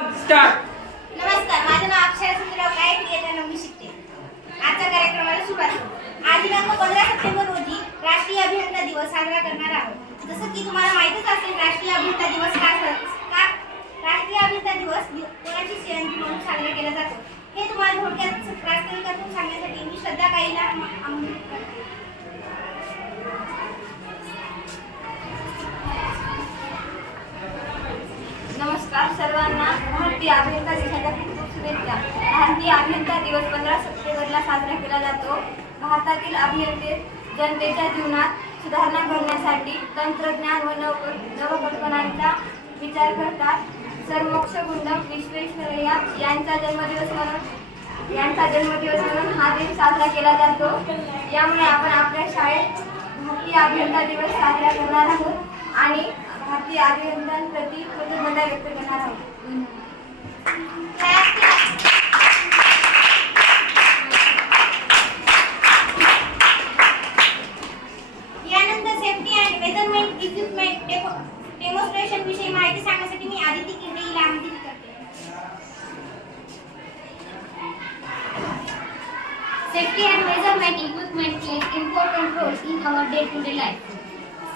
Start नमस्कार माझं नाव अक्षरा सुंदरराव गायक इयत्ता नववी शिकते. आजच्या कार्यक्रमाला सुरुवात करू. आज दिनांक पंधरा सप्टेंबर रोजी राष्ट्रीय अभियंता दिवस साजरा करणार आहोत. जसं की तुम्हाला माहितच असेल राष्ट्रीय अभियंता दिवस का का राष्ट्रीय अभियंता दिवस कोणाची जयंती म्हणून साजरा केला जातो. हे तुम्हाला थोडक्यात प्रास्ताविकातून सांगण्यासाठी मी श्रद्धा काहीला आमंत्रित करते. नमस्कार सर्वांना. भारतीय अभियंता दिवसाच्या खूप खूप शुभेच्छा. भारतीय अभियंता दिवस पंधरा सप्टेंबरला साजरा केला जातो. भारतातील अभियंते जनतेच्या जीवनात सुधारणा करण्यासाठी तंत्रज्ञान व नव नवकल्पनांचा विचार करतात. सरमोक्ष गुंडम विश्वेश्वरय्या यांचा जन्मदिवस म्हणून यांचा जन्मदिवस म्हणून हा दिन साजरा केला जातो. यामुळे आपण आपल्या शाळेत भारतीय अभियंता दिवस साजरा करणार आहोत. आणि भारतीय कृतज्ञता म्हणजे व्यक्त करणार आहोत यानंतर safety and measurement equipment demonstration विषयी माहिती सांगण्यासाठी मी आदिती किंडे हिला आमंत्रित Safety and measurement equipment play important in our day-to-day life.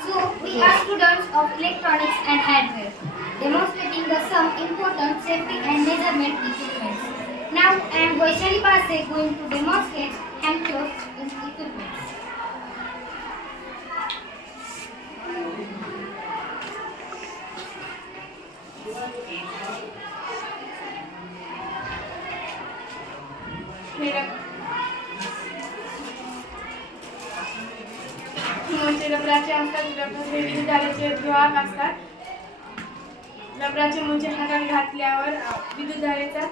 So, we are students of electronics and hardware, demonstrating the some important safety and measurement equipments. Now, I am Vaishali Base going to demonstrate tools in equipments. रबराचे असतात रबराचे विविध आलेचे विभाग असतात. रबराचे मोचे हातात घातल्यावर विद्युतधारेचा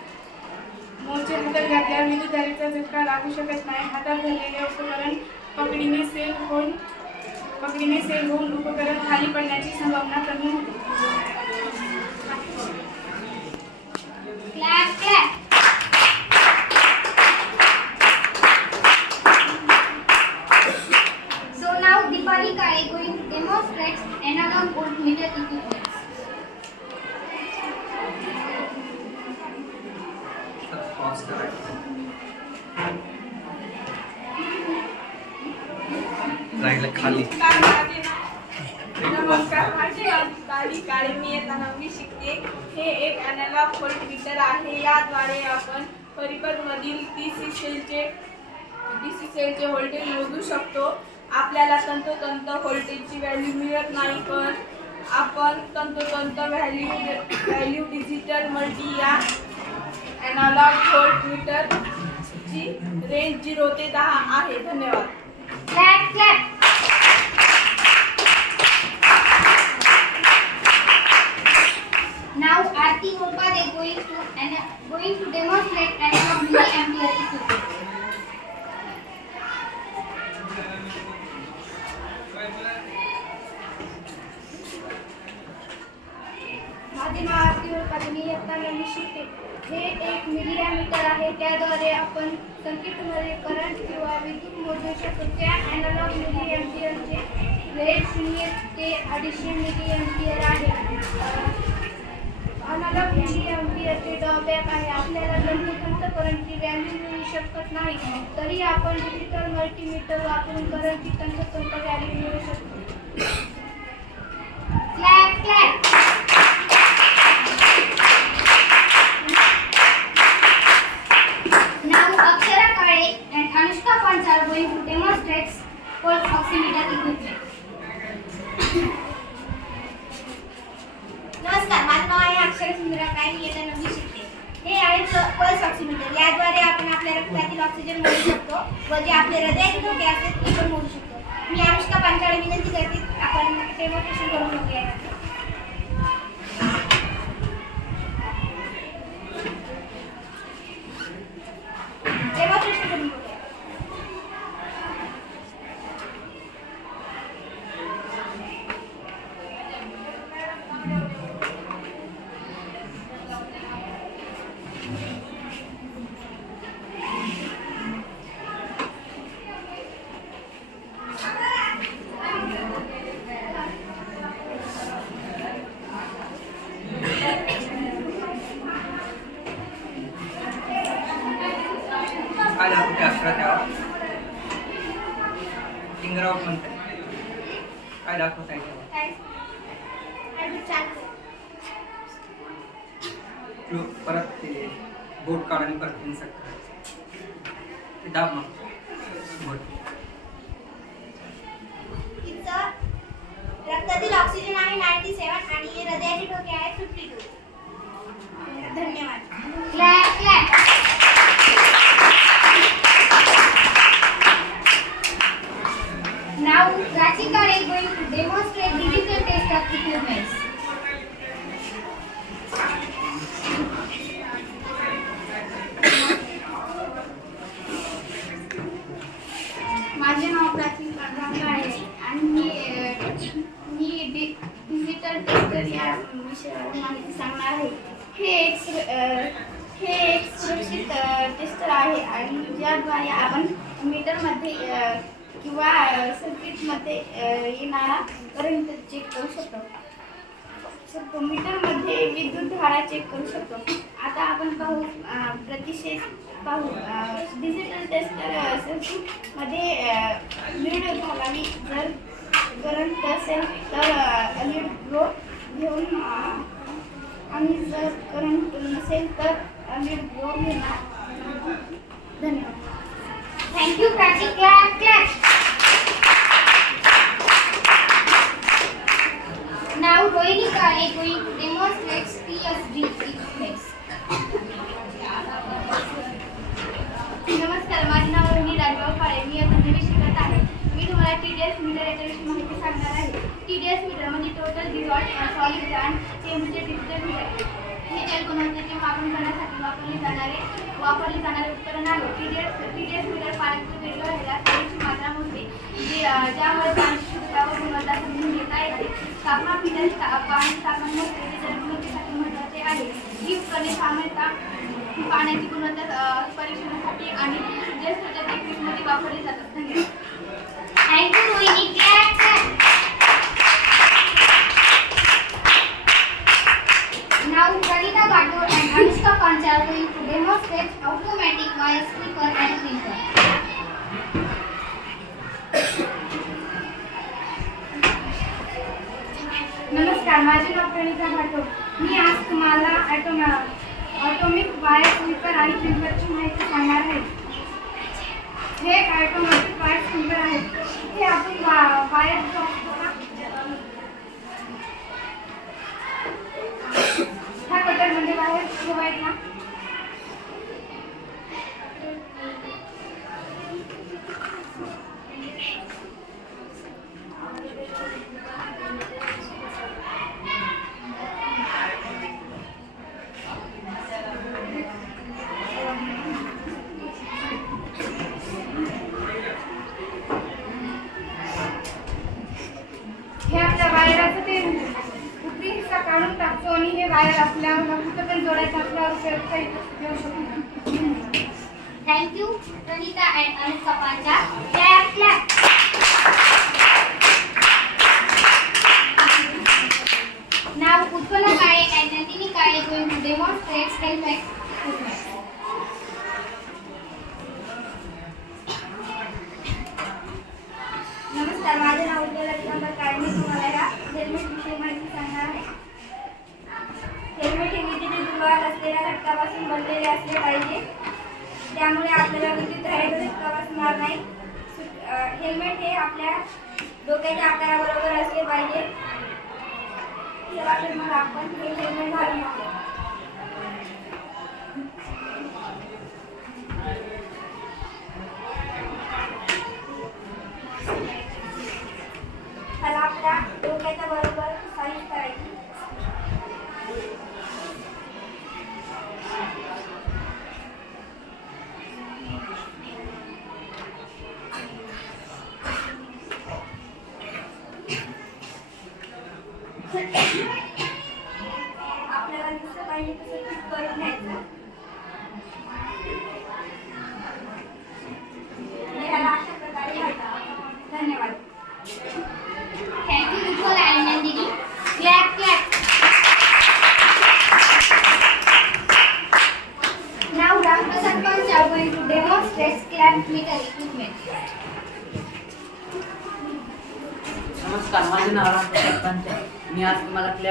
विद्युत धारेचा हातात घातल्यावर विद्युत धारेचा झटका लागू शकत नाही. हातात धरलेले उपकरण पकडीने सेल होऊन पकडीने सेल होऊन उपकरण खाली पडण्याची संभावना कमी होते. अॅनालॉग आहे. याद्वारे आपण परिपथमधील डी सी सेलचे डी सी सेलचे व्होल्टेज मोजू शकतो. आपल्याला तंतोतंत व्होल्टेजची व्हॅल्यू मिळत नाही पण आपण तंतोतंत व्हॅल्यू व्हॅल्यू डिजिटल मल्टी या अॅनालॉग व्होल्टमीटरची रेंज झिरो ते दहा आहे. धन्यवाद. Now Aarti Murpade going to ana- going to demonstrate and milliampere equipment. माझे नाव मी शिकते. हे एक मीटर आहे. त्याद्वारे आपण सर्किटमध्ये करंट किंवा विद्युत मोजू शकतो त्या अॅनालॉग मिलीएम्पियरचे रेट शून्य ते अडीचशे मिलीएम्पियर आहे. अॅनालॉग मिलीएम्पियरचे ड्रॉबॅक आहे आपल्याला तंतोतंत करंटची व्हॅल्यू मिळू शकत नाही तरी आपण डिजिटल मल्टीमीटर वापरून करंटची तंतोतंत व्हॅल्यू मिळवू शकतो Clap, clap. पल्स ऑक्सिमीटर याद्वारे आपण आपल्या रक्तातील ऑक्सिजन मोजू शकतो. व जे आपले हृदयाचे धोके असतात ते पण मोजू शकतो. मी अनुष्का पांचाळे विनंती करते आपण डेमॉन्स्ट्रेशन करून घेऊया. दाखवत आहे मध्ये येणारा करंट चेक करू शकतो. मीटरमध्ये विद्युत धारा चेक करू शकतो. आता आपण पाहू प्रतिशेष पाहू. डिजिटल टेस्टर सर्किटमध्ये लीड घालावी जर करंट असेल तर लीड ग्रो घेऊन आणि जर करंट नसेल तर लीड ग्रो घेणार. धन्यवाद. Thank you Prachi clap clap Now Roenica Egui demonstrates PSD effects. नमस्कार माझे नाव रोहिणी राजभाऊ पाळे. मी आता नवी शिकत आहे. मी तुम्हाला टी डी एस मीटर याच्याविषयी माहिती सांगणार आहे. टी डी एस मीटर म्हणजे टोटल डिझॉल्ट सॉलिड ब्रँड म्हणजे डिजिटल मीटर हे एल्कोनॉमीचे मापन करण्यासाठी वापरले जाणारे वापरले जाणारे उपकरण आहे. T D S T D S meter पाण्याचा वेगळा ह्याला मात्रा मोजते. जे ज्यामुळे तापमान विधान पाणी तापमान गुणवत्तेसाठी महत्त्वाचे आहे ही उपकरणे सामान्यतः पाण्याची गुणवत्ता परीक्षणासाठी आणि जे ज्येष्ठ टेक्निकमध्ये वापरली जातात. आहेत ना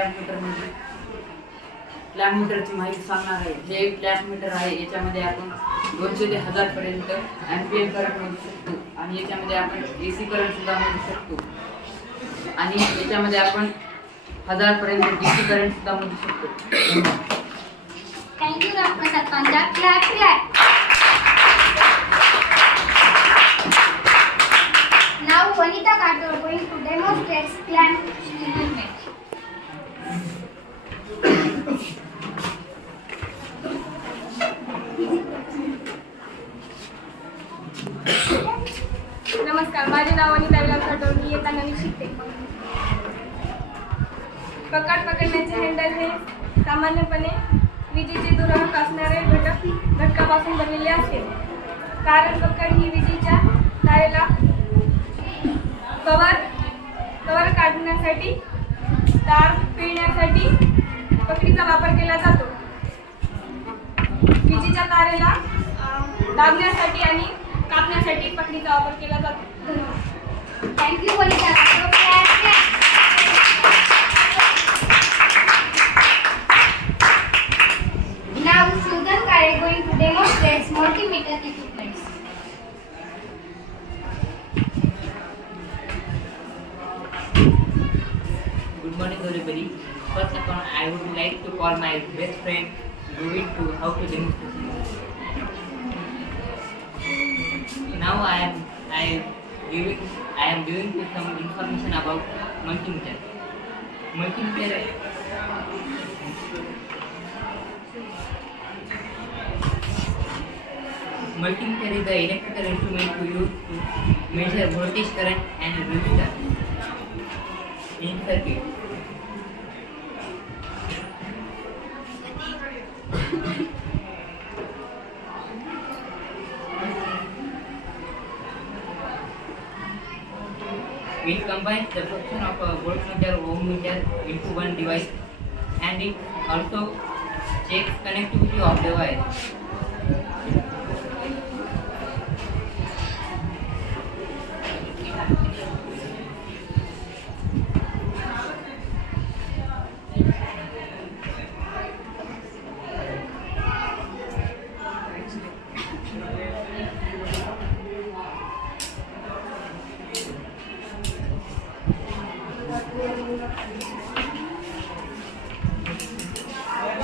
आज मीटर म्हणजे मीटरची माहिती सांगणार आहे. हे एक क्लॅम्प मीटर आहे. याच्यामध्ये आपण दोनशे ते हजारपर्यंत पर्यंत करंट मोजू शकतो. आणि याच्यामध्ये आपण ए सी करंटसुद्धा मोजू शकतो. आणि याच्यामध्ये आपण हजारपर्यंत डी सी करंटसुद्धा मोजू शकतो. Thank you Thank you, Ram Prasad Now, Vanita Carter going to demonstrate clamp equipment. नमस्कार माझे नाव अनिता मी शिकते. पकड पकडण्याचे हँडल हे सामान्यपणे विजेचे दुरावक असणारे घटक घटकापासून बनलेले असते. कारण पकड ही विजेच्या तारेला कवर कवर काढण्यासाठी तार पिळण्यासाठी पकडीचा वापर केला जातो. विजेच्या तारेला दाबण्यासाठी आणि कापण्यासाठी पकडीचा वापर केला जातो. Thank clap, clap. Now, Sudan Kare going to demonstrate multimeter equipment. Good morning, everybody. First of all, I would like to call my best friend Rohit to how to demonstrate. Now I am I giving I am giving you some information about multimeter. Multimeter. Multimeter is the electrical instrument to use to measure voltage, current, and resistor in circuit. It combines the function of a voltmeter, ohmmeter into one device and it also checks connectivity of the wire.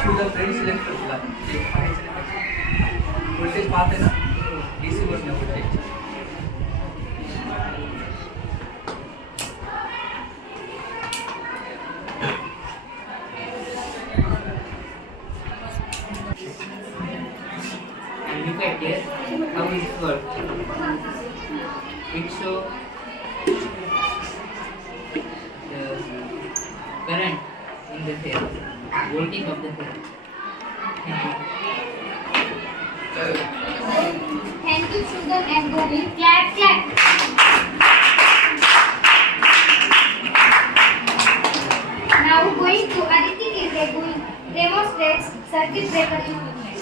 Shoes friend select कर तुला voltage पाहते ना D C वर voltage and look at here how it works. It show the current in the cell, voltage of the cell. Sudan and Govind. Clap, clap. Now going to Aditi Kirke going demonstrates circuit breaker equipment.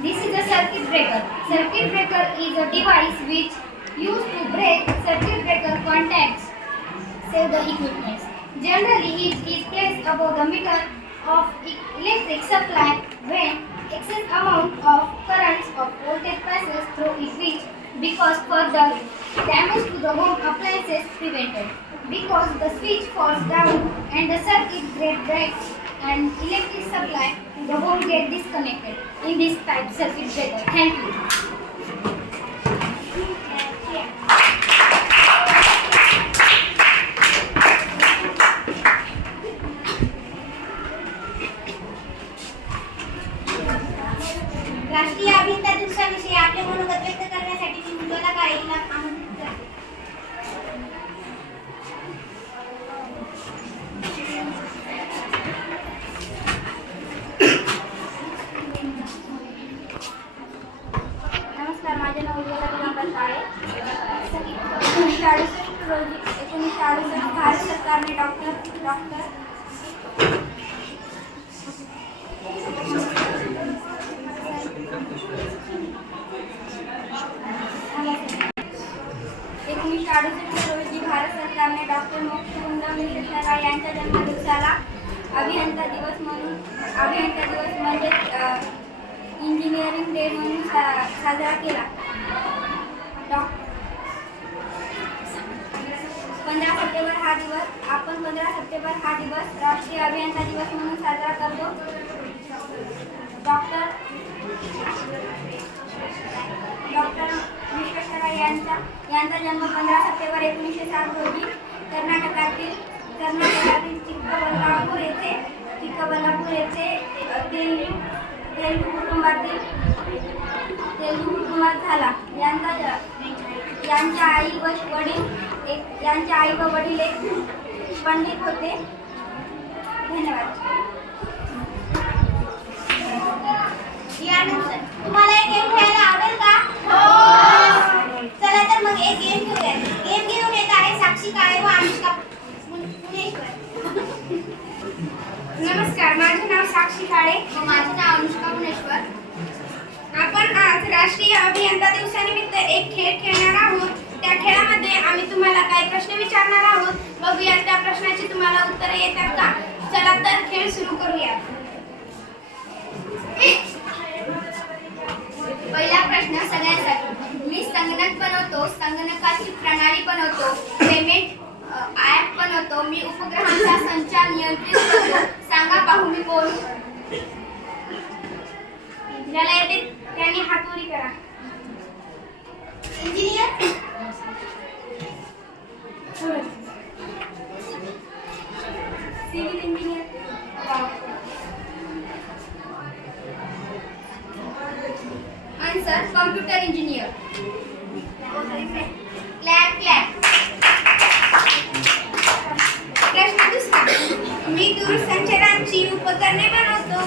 This is a circuit breaker. Circuit breaker is a device which used to break circuit breaker contacts save the equipment. Generally, it is placed above the meter of electric supply when excess amount of currents of voltage passes through it which because further damage to the home appliances prevented. Because the switch falls down and the circuit get breaks and electric supply to the home get disconnected in this type circuit breaker. Thank you. नमस्कार माझे नाव उज्ज्वला दिगंबर काळे एकोणीसशे अडुसष्ट रोजी एकोणीसशे अडुसष्ट भारत सरकारने doctor doctor पंधरा September हा दिवस. आपण पंधरा सप्टेंबर हा दिवस राष्ट्रीय अभियंता दिवस म्हणून साजरा करतो. डॉक्टर डॉक्टर विश्वेश्वरा यांचा. यांचा जन्म पंधरा सप्टेंबर एकोणीसशे सात रोजी कर्नाटकातील कर्नाटकातील चिक्कबल्लापूर येथे चिक्कबल्लापूर येथे तेलुगू तेलुगू कुटुंबातील तेलुगू कुटुंबात झाला. यांचा ज- यांच्या आई व वडील एक यांच्या आई व वडील एक पंडित होते. धन्यवाद. यानंतर तुम्हाला एक गेम खेळायला आवडेल का? हो. चला तर मग एक गेम खेळूया गेम घेऊन येत आहे साक्षी काळे व अनुष्का नमस्कार माझे नाव साक्षी काळे. व माझे नाव अनुष्का गुणेश्वर आपण आज राष्ट्रीय अभियंता दिवसानिमित्त एक खेळ खेळणार आहोत. त्या खेळामध्ये आम्ही तुम्हाला काही प्रश्न विचारणार आहोत. बघूया त्या प्रश्नाची तुम्हाला उत्तरे येतात का? चला तर खेळ सुरू करूया पहिला प्रश्न सगळ्यांसाठी. मी संगणक बनवतो. संगणकाची प्रणाली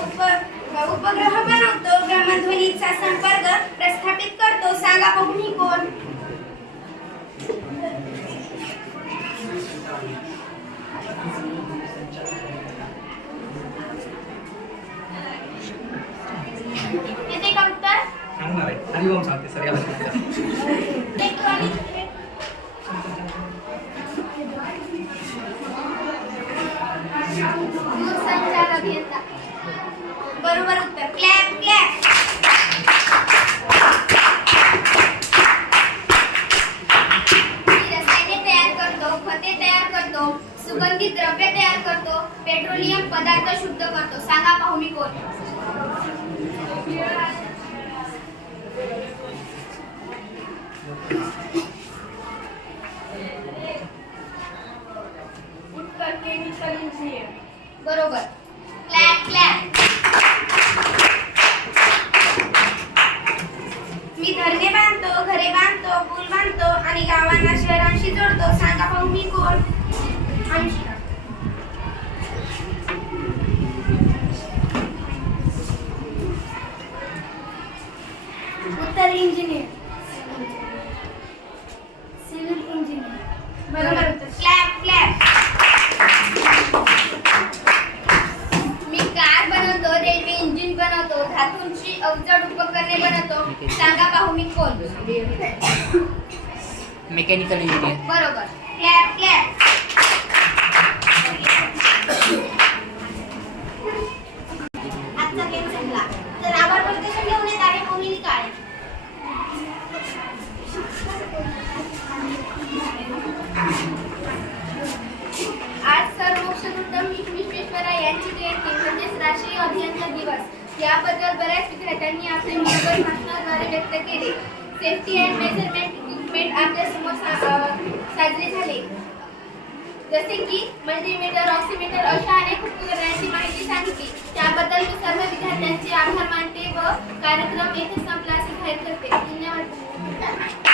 उप उपग्रह बनवतो. भ्रमणध्वनीचा संपर्क प्रस्थापित करतो. सांगा ही कोण? येते का उत्तर? सांगणार आहे. हरिओम सांगते सर याला इलेक्ट्रॉनिक दूरसंचार अभियंता. बरोबर उत्तर. क्लॅप क्लॅप मी रसायने तयार करतो खते तयार करतो सुगंधित द्रव्य तयार करतो पेट्रोलियम पदार्थ शुद्ध करतो. सांगा पाहू मी कोण? उत्तर अभियंता दिवस. याबद्दल बऱ्याच विद्यार्थ्यांनी आपले मनोगत भाषणाद्वारे व्यक्त केले. सेफ्टी अँड मेजरमेंट इक्विपमेंट आपल्यासमोर साजरे झाले. जसे की मल्टीमीटर ऑक्सिमीटर अशा अनेक उपकरणांची माहिती सांगितली. त्याबद्दल मी सर्व विद्यार्थ्यांचे आभार मानते व कार्यक्रम येथे संपला असे जाहीर करते धन्यवाद.